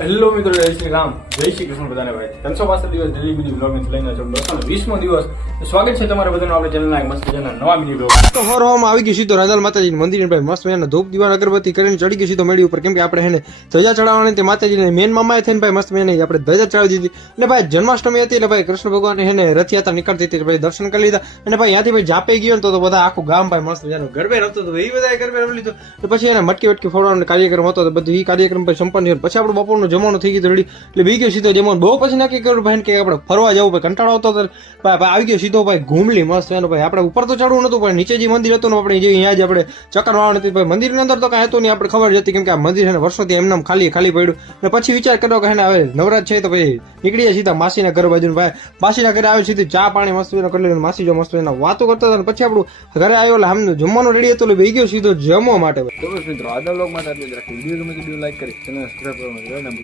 Hello મિત્રો, જય શ્રી રામ, જય શ્રી કૃષ્ણ બધાને ભાઈ. 365 દિવસ ડેલી વિડીયો બ્લોગ માં લઈને છો 220મો દિવસ. સ્વાગત છે તમારા બધાનું આપણે ચેનલના મસ્ત મજાના નવા મિની બ્લોગ. તો હોરમાં આવી ગયું સીધો રાંદલ માતાજી મંદિર ભાઈ મસ્ત મજાના ધૂપ દીવા અગરબત્તી કરીને ચડી ગયું સીધો મેળી ઉપર, કેમ કે આપણે એને ધજા ચડાવવાની તે માતાજીને મેન મામાએ થઈને ભાઈ મસ્ત મજાની આપણે ધજા ચડાવી દીધી. અને ભાઈ જન્માષ્ટમી હતી એટલે ભાઈ કૃષ્ણ ભગવાન એને રથયાત્રા નીકળતી હતી ભાઈ દર્શન કરી લીધા. અને ભાઈ ત્યાંથી ભાઈ જાપે ગયો ને તો બધા આખું ગામ ભાઈ મસ્ત મજાનું ગરબે રમતો હતો, એ બધા ગરબે રમી લીધું. પછી એને મટકી વટકી ફોડવાનો કાર્યક્રમ હતો તો બધું એ કાર્યક્રમ પછી સંપન્ન થયો. પછી આપણું બપોરનું જમવાનું થઈ ગયું રેડી, એટલે બી ગયો સીધો જમવાનું. બહુ પછી નક્કી કર્યું ભાઈ કે આપણે ફરવા જવું ભાઈ, કંટાળો આવતો હતો. આવી ગયો સીધો ભાઈ ઘૂમલી મસ્ત એનો ભાઈ. આપણે ઉપર તો ચડવું નતું પણ નીચે જે મંદિર હતું ને આપણે જે અહીંયા જ આપણે ચક્કર વાળવાની હતી ભાઈ. મંદિરની અંદર તો કાંઈ હતું નહીં, આપણે ખબર જ હતી કેમ કે આ મંદિર છે ને વર્ષોથી એમને ખાલી પડ્યું. અને પછી વિચાર કર્યો કે હવે નવરાત છે તો ભાઈ નીકળીએ સીધા માસીના ઘર બાજુ. ભાઈ માસીના ઘરે આવ્યો સીધું ચા પાણી મસ્ત કરી લીધું. માસી જો મસ્ત એના વાતો કરતા હતા. પછી આપણું ઘરે આવ્યો એટલે આમ જમવાનું રેડી હતું એટલે ગયો સીધો જમવા માટે. મિત્રો, આજના બ્લોગ માટે આટલું જ રાખીએ. વિડીયો ગમે તો લાઈક કરી ચેનલ સબસ્ક્રાઇબ કરવાનું.